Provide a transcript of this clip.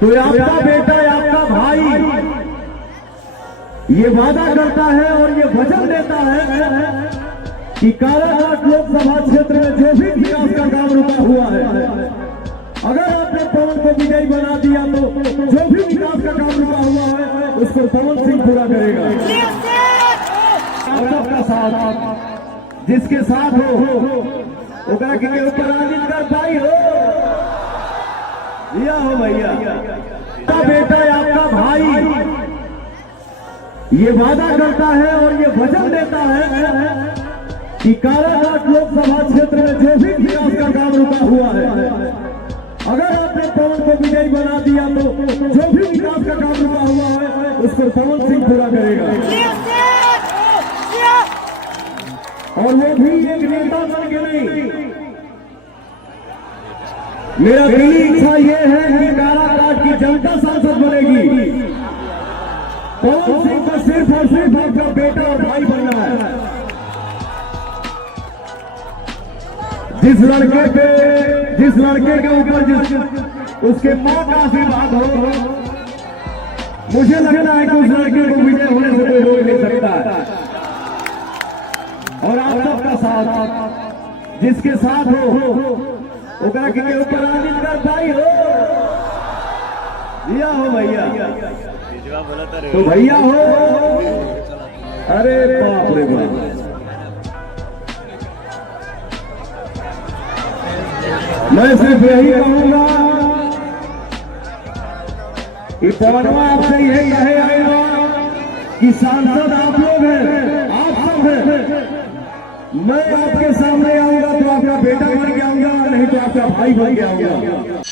तो आपका बेटा आपका भाई ये वादा करता है और ये वचन देता है कि काराकाट लोकसभा क्षेत्र में जो भी विकास का काम रुका हुआ है, अगर आपने पवन को विजयी बना दिया तो जो भी विकास का काम रुका हुआ है उसको पवन सिंह पूरा करेगा। आप सबका साथ जिसके साथ हो ओकरा के ऊपर आदित कर पाई हो या हो भैया। आपका बेटा आपका भाई ये वादा करता है और ये वचन देता है कि काराकाट लोकसभा क्षेत्र में जो भी विकास का काम रुका हुआ है, अगर आपने पवन को विजयी बना दिया तो जो भी विकास का काम रुका हुआ है उसको पवन सिंह पूरा करेगा। और वो भी एक नेता बन के नहीं। मेरा दिली इच्छा ये है कि काराकाट की जनता सांसद बनेगी। पवन सिंह को सिर्फ और सिर्फ आपका बेटा और भाई बनना है। जिस लड़के के ऊपर उसके मां का आशीर्वाद हो, मुझे लगता है कि उस लड़के को विजय होने से कोई रोक नहीं सकता है। और आप सबका साथ जिसके साथ हो ओकरा के ऊपर आदित कर पाई हो या हो भैया। तो भैया हो, अरे बाप रे बाप। मैं सिर्फ यही कहूंगा कि पवनवा आपसे यही आएगा कि सांसद आप लोग हैं, आप सब हैं। मैं आपके सामने आऊंगा तो आपका बेटा बन के आऊंगा, नहीं तो आपका भाई बन के आऊंगा।